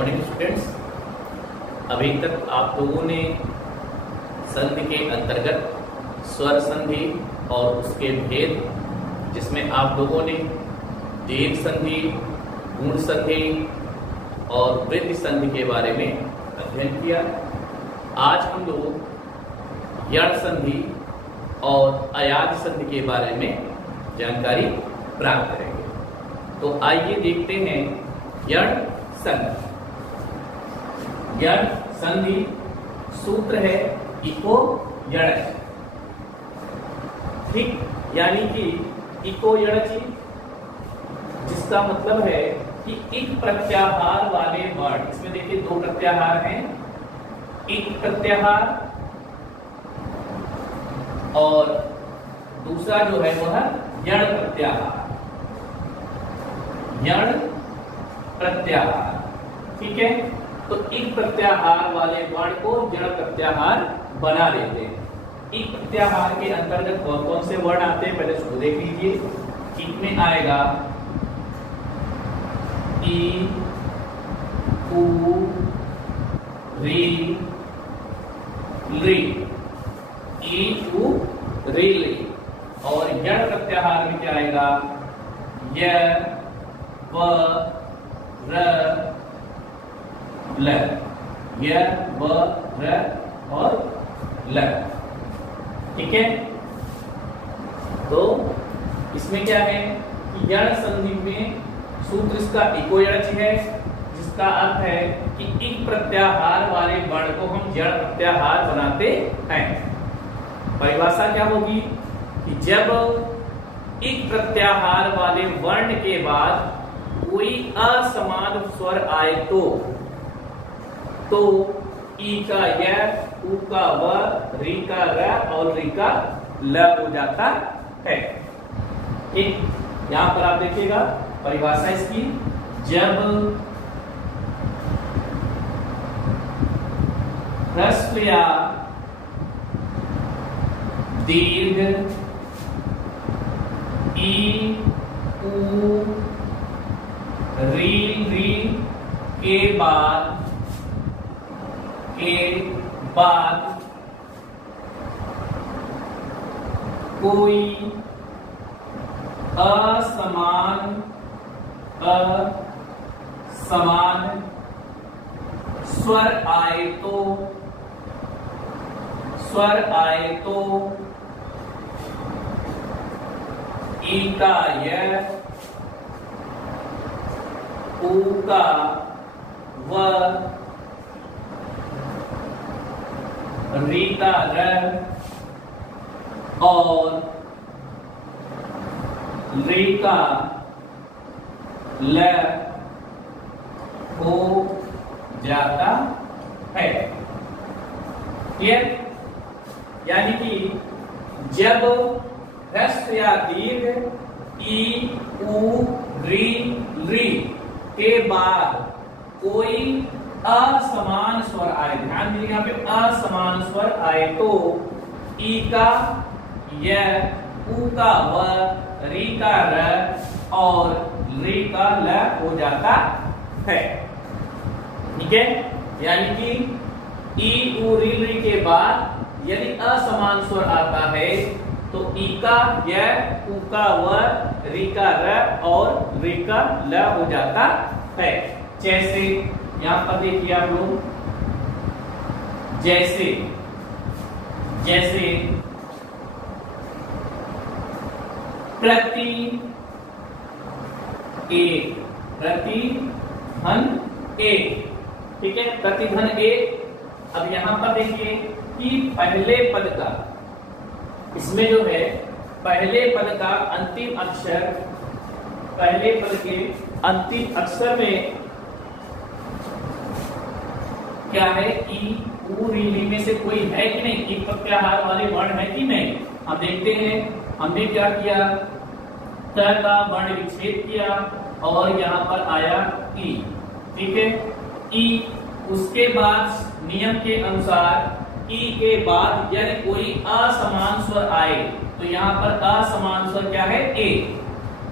Morning students. अभी तक आप लोगों ने संधि के अंतर्गत स्वर संधि और उसके भेद, जिसमें आप लोगों ने दीर्घ संधि, गुण संधि और वृद्धि संधि के बारे में अध्ययन किया। आज हम लोग यण संधि और अयाज संधि के बारे में जानकारी प्राप्त करेंगे। तो आइए देखते हैं यण संधि। यण संधि सूत्र है इको यणचि, ठीक, यानी कि इको यणचि, जिसका मतलब है कि इक प्रत्याहार वाले वर्ण। इसमें देखिए दो प्रत्याहार हैं, इक प्रत्याहार और दूसरा जो है वह यण प्रत्याहार। यण प्रत्याहार, ठीक है। तो इक प्रत्याहार वाले वर्ण को यण प्रत्याहार बना देते हैं। इक प्रत्याहार के अंतर्गत कौन कौन से वर्ण आते हैं पहले उसको देख लीजिए। इक में आएगा ई, उ, री, ली, ई, उ, री, ली। और यण प्रत्याहार में क्या आएगा? य, व, र, ल। य, व, र और ल, ठीक है। तो इसमें क्या है कि यण संधि में सूत्र इसका इको यणचि है, जिसका अर्थ है कि इक प्रत्याहार वाले वर्ण को हम यण प्रत्याहार बनाते हैं। परिभाषा क्या होगी कि जब इक प्रत्याहार वाले वर्ण के बाद कोई असमान स्वर आए तो ई का य, उ का व, री का र और री का ल हो जाता है। ठीक, यहां पर आप देखिएगा परिभाषा इसकी। जब ह्रस्व या दीर्घ ई, उ, री के बाद कोई असमान स्वर आए तो ई का य, उ का व, री का र और री का ल हो जाता है। क्लियर? यानी कि जब ह्रस्व या दीर्घ ई, उ, री के बाद कोई असमान स्वर आए, ध्यान दीजिए यहाँ पे असमान स्वर आए तो ई का य, उ का व, री का र और री का ल हो जाता है। ठीक है, यानी कि ई, उ, री के बाद यदि असमान स्वर आता है तो ई का य, उ का व, री का र और री का ल हो जाता है। जैसे यहां पर देखिए आप लोग, जैसे प्रतिधन एक, ठीक है, प्रतिधन एक। अब यहां पर देखिए कि पहले पद का, इसमें जो है पहले पद का अंतिम अक्षर, पहले पद के अंतिम अक्षर में क्या है? ई, उ, री में से कोई है कि नहीं? इक प्रत्याहार वाले वर्ण है कि नहीं? हम देखते हैं। हमने क्या किया? त का वर्ण विच्छेद किया और यहाँ पर आया ई, ठीक है। ई, उसके बाद नियम के अनुसार ई के बाद यदि कोई असमान स्वर आए तो यहाँ पर असमान स्वर क्या है? ए।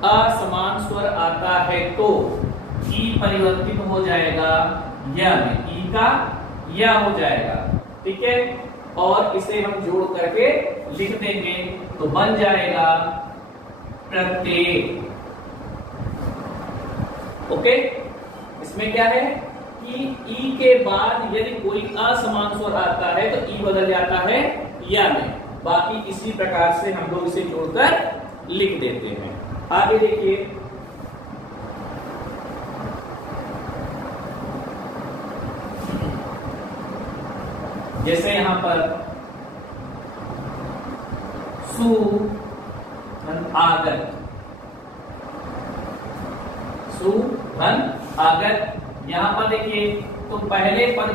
असमान स्वर आता है तो ई परिवर्तित हो जाएगा या में, ई का या हो जाएगा, ठीक है। और इसे हम जोड़ करके लिख देंगे तो बन जाएगा प्रत्येक। ओके, इसमें क्या है कि ई के बाद यदि कोई असमान स्वर आता है तो ई बदल जाता है या में। बाकी इसी प्रकार से हम लोग इसे जोड़कर लिख देते हैं। आगे देखिए, जैसे यहां पर सु आगत, सु धन आगत, यहां पर देखिए तो पहले पद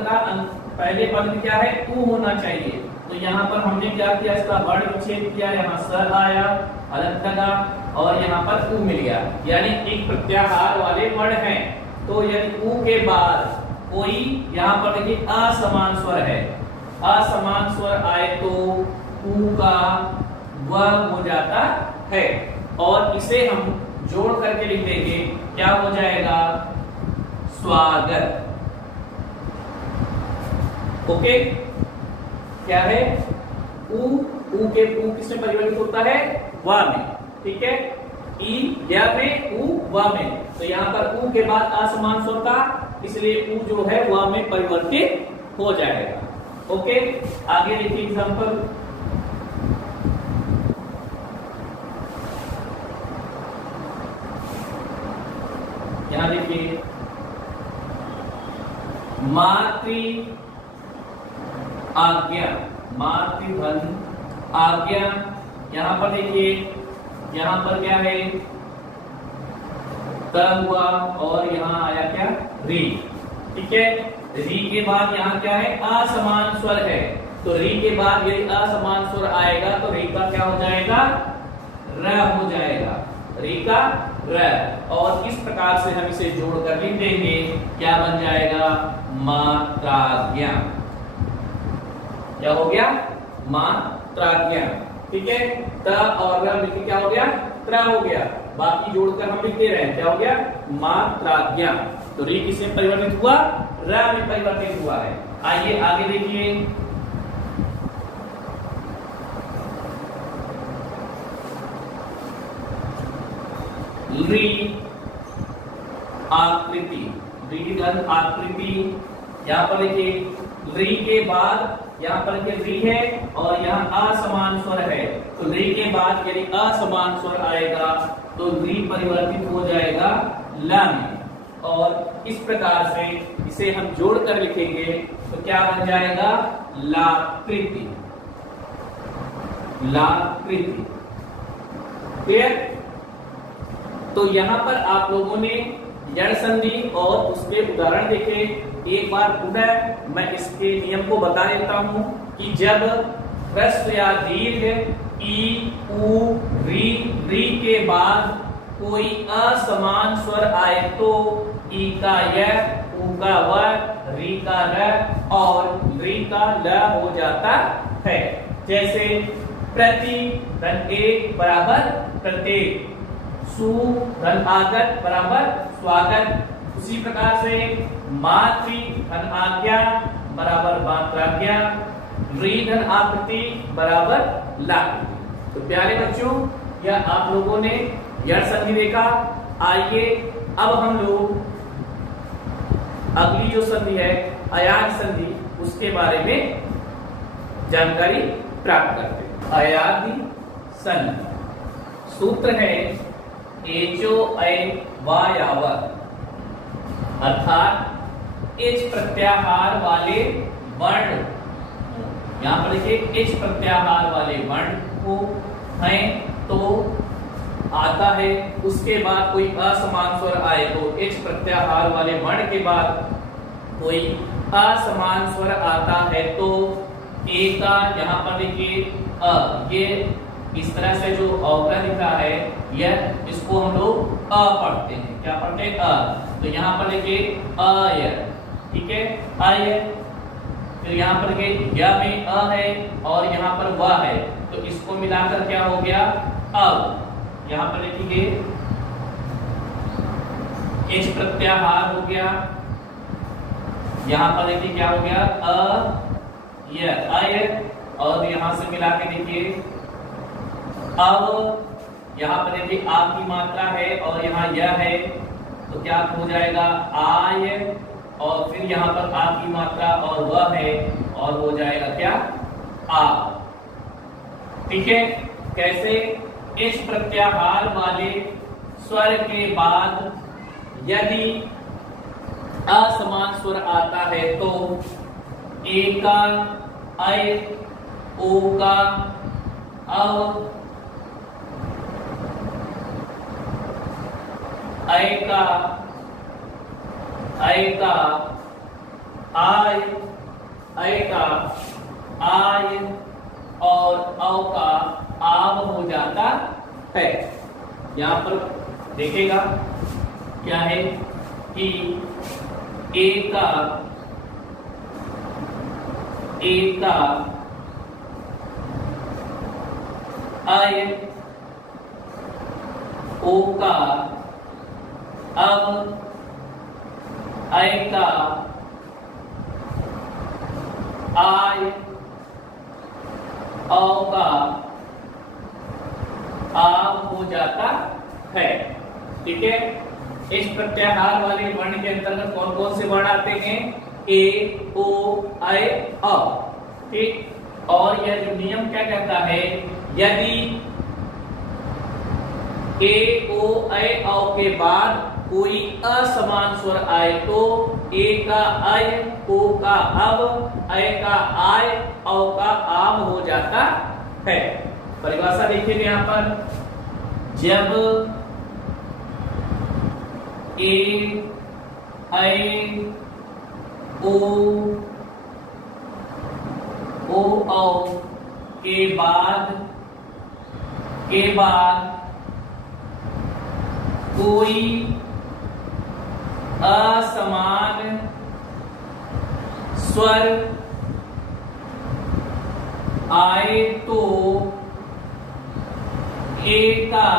में क्या है, उ होना चाहिए। तो यहाँ पर हमने क्या किया, इसका वर्ण विच्छेद किया, यहाँ स आया, अलग लगा और यहाँ पर उ मिल गया, यानी एक प्रत्याहार वाले वर्ण हैं। तो यदि उ के बाद कोई यहाँ पर देखिए असमान स्वर है, असमान स्वर आए तो उ का व हो जाता है और इसे हम जोड़ करके लिख देंगे, क्या हो जाएगा, स्वागत। ओके, क्या है, उ के उ किसमें परिवर्तित होता है, वा में, ठीक है। ई या में, उ वा में, तो यहाँ पर उ के बाद असमान स्वर था, इसलिए उ जो है वा में परिवर्तित हो जाएगा। ओके, आगे देखिए एग्जांपल, यहां देखिए मातृ आज्ञा, मातृधन आज्ञा, यहां पर देखिए यहां पर क्या है, त हुआ और यहां आया क्या, री, ठीक है। री के बाद यहाँ क्या है, असमान स्वर है, तो री के बाद यदि असमान स्वर आएगा तो री का क्या हो जाएगा, र हो जाएगा, री का र। और इस प्रकार से हम इसे जोड़ कर लिख देंगे, क्या बन जाएगा, मात्राज्ञा। क्या हो गया, मात्राज्ञा, ठीक है। त और र मिलकर क्या हो गया, त्र हो गया। बाकी जोड़कर हम लिख दे रहे हैं, क्या हो गया, मात्राज्ञा। तो री किसमें परिवर्तित हुआ, र में परिवर्तित हुआ है। आइए आगे देखिए, री आकृति, री धन आकृति, यहाँ पर देखिए री के बाद यहाँ पर री है और यहाँ असमान स्वर है, तो री के बाद यदि असमान स्वर आएगा तो री परिवर्तित हो जाएगा ला में। और इस प्रकार से इसे हम जोड़कर लिखेंगे तो क्या बन जाएगा, लाकृति, लाकृति। क्लियर। तो यहाँ पर आप लोगों ने यण संधि और उसके उदाहरण देखे। एक बार पुनः मैं इसके नियम को बता देता हूं कि जब ह्रस्व या दीर्घ ई, उ, री के बाद कोई असमान स्वर आए तो ई का य, उ का व, री का र और री का ल हो जाता है। जैसे प्रति धन एक बराबर प्रत्येक, सु धन आगत बराबर स्वागत। उसी प्रकार से मातृ धन आज्ञा बराबर मात्राज्ञा, री धन आकृति बराबर लाकृति। तो प्यारे बच्चों, यह आप लोगों ने यण संधि देखा। आइए अब हम लोग अगली जो संधि है अयाज संधि, उसके बारे में जानकारी प्राप्त करते हैं। अयादि संधि सूत्र है एचो ऐ वायाव, अर्थात एच प्रत्याहार वाले वर्ण, यहाँ पर देखिए एच प्रत्याहार वाले वर्ण को हैं तो आता है, उसके बाद कोई असमान स्वर आए तो एच प्रत्याहार वाले वर्ण के बाद कोई असमान स्वर आता है तो ए का यहाँ पर देखिए अ, ये इस तरह से जो अवग्रह दिखा है यह, इसको हम लोग अ पढ़ते हैं। क्या पढ़ते हैं, अ। तो यहाँ पर देखिए अय, ठीक है, अय। फिर यहाँ पर देखिए य में अ है और यहाँ पर व है, तो इसको मिलाकर क्या हो गया, अब। यहाँ पर देखिए एच प्रत्याहार हो गया, यहाँ पर देखिए क्या हो गया, अय, और यहां से मिला के देखिए अब यहाँ पर देखिए आ की मात्रा है और यहाँ यह है, तो क्या हो जाएगा आय, और फिर यहाँ पर आ की मात्रा और वह है, और हो जाएगा क्या आ। ठीक है, कैसे? इस प्रत्याहार वाले स्वर के बाद यदि असमान स्वर आता है तो ए का अय, ओ का अव, अय का आय, अय का आय और औ का आव हो जाता है। यहां पर देखेगा क्या है कि ए का अय, ओ का अब, अय का आय, औ का आव हो जाता है। ठीक है, इस प्रत्याहार वाले वर्ण के अंतर्गत कौन कौन से वर्ण आते हैं? ए, ओ, अय, औ। ठीक, और यह जो नियम क्या कहता है, यदि ए, ओ, अय, औ के बाद कोई असमान स्वर आए तो ए का अय, ओ का अब, अय का आय, औ का आव हो जाता है। परिभाषा देखिए यहां पर, जब ए, अय, ओ, औ के बाद कोई असमान स्वर आए तो ए का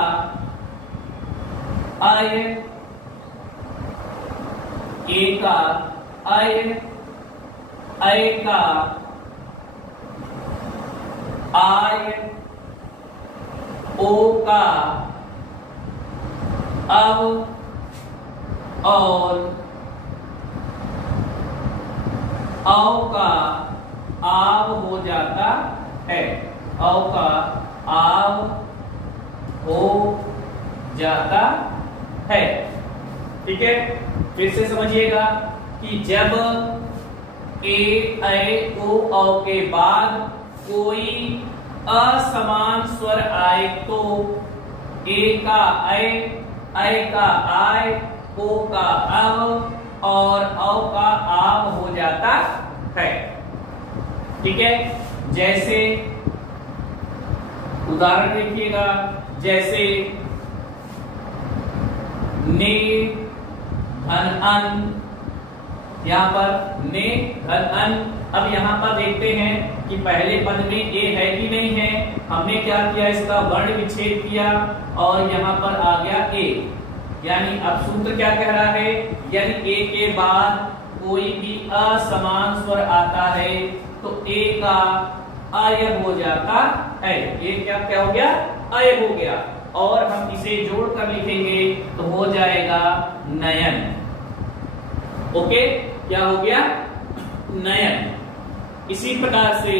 अय, अय का आय, ओ का अब और औ का आव हो जाता है। औ का आव हो जाता है। ठीक है, फिर से समझिएगा कि जब ए, अय, ओ, औ के बाद कोई असमान स्वर आए तो ए का अय, अय का आय, ओ का अव और औ का आव हो जाता है। ठीक है, जैसे उदाहरण देखिएगा, जैसे ने धन अन, यहां पर ने धन अन। अब यहां पर देखते हैं कि पहले पद में ए है कि नहीं है। हमने क्या किया, इसका वर्ण विच्छेद किया और यहां पर आ गया ए, यानी अब सूत्र क्या कह रहा है, यदि ए के बाद कोई भी असमान स्वर आता है तो ए का अय हो जाता है। ये क्या हो गया, अय हो गया, और हम इसे जोड़कर लिखेंगे तो हो जाएगा नयन। ओके, क्या हो गया, नयन। इसी प्रकार से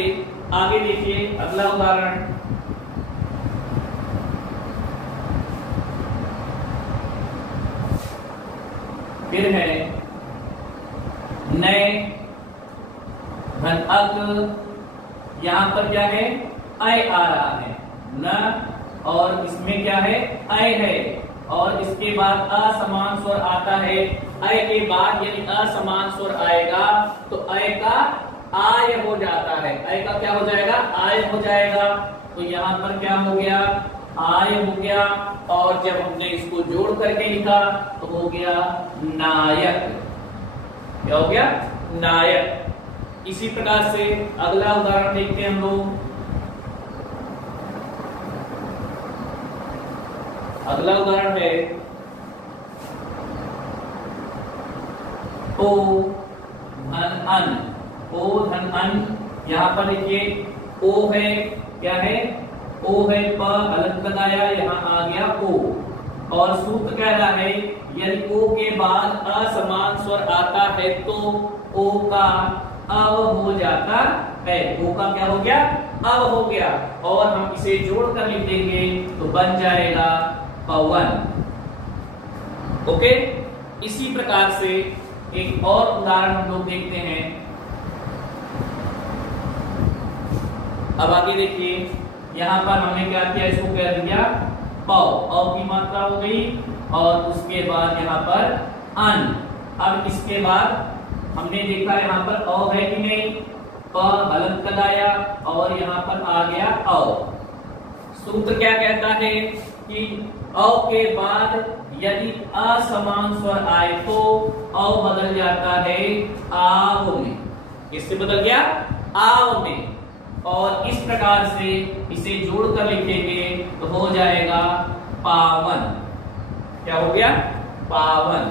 आगे देखिए अगला उदाहरण, फिर है नए धन अक। यहां पर क्या है, अय आ रहा है न, और इसमें क्या है, अय है, और इसके बाद असमान स्वर आता है। अय के बाद यदि असमान स्वर आएगा तो अय का आय हो जाता है। अय का क्या हो जाएगा, आय हो जाएगा। तो यहां पर क्या हो गया, आय हो गया, और जब हमने इसको जोड़ करके लिखा तो हो गया नायक। क्या हो गया, नायक। इसी प्रकार से अगला उदाहरण देखते हैं हम लोग। अगला उदाहरण है तो धन अन, यहाँ पर देखिए ओ है, क्या है, ओ है, प हलंत लगाया, यहाँ आ गया ओ। और सूत्र कह रहा है यदि ओ के बाद असमान स्वर आता है तो ओ का अव हो जाता है। ओ का क्या हो गया, अव हो गया। और हम इसे जोड़कर लिख देंगे तो बन जाएगा पवन। ओके, इसी प्रकार से एक और उदाहरण हम लोग देखते हैं। अब आगे देखिए, यहां पर हमने क्या किया, इसको कह दिया पौ, औ की मात्रा हो गई, और उसके बाद यहाँ पर अन। अब इसके बाद हमने देखा यहाँ पर औ है कि नहीं, प हलंत लगाया और यहाँ पर आ गया औ। सूत्र क्या कहता है कि औ के बाद यदि असमान स्वर आए तो औ बदल जाता है आव में। किससे बदल गया, आव में। और इस प्रकार से इसे जोड़कर लिखेंगे तो हो जाएगा पावन। क्या हो गया, पावन।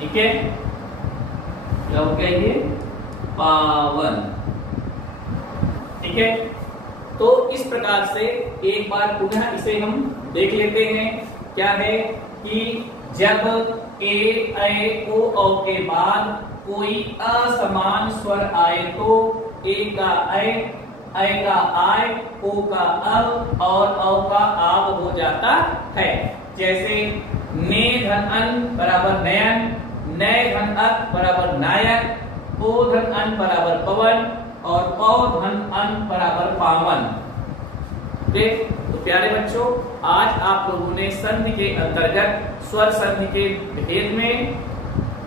ठीक है, क्या हो गया ये, पावन। ठीक है, तो इस प्रकार से एक बार पुनः इसे हम देख लेते हैं। क्या है कि जब ए ऐ ओ औ के बाद कोई असमान स्वर आए तो ए का ऐ का आय, ओ का अव और औ का आव हो जाता है। जैसे ने धन अन बराबर नयन, नय धन अक बराबर नायक, ओ धन अन बराबर पवन और पौ धन अन बराबर पावन। तो प्यारे बच्चों, आज आप लोगों ने संधि के अंतर्गत स्वर संधि के भेद में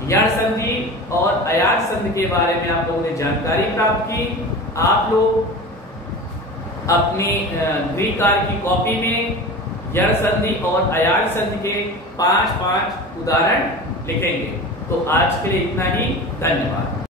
यण संधि और अयाज संधि के बारे में आप लोगों ने जानकारी प्राप्त की। आप लोग अपनी गृह कार्य की कॉपी में यण संधि और अयाज संधि के 5-5 उदाहरण लिखेंगे। तो आज के लिए इतना ही, धन्यवाद।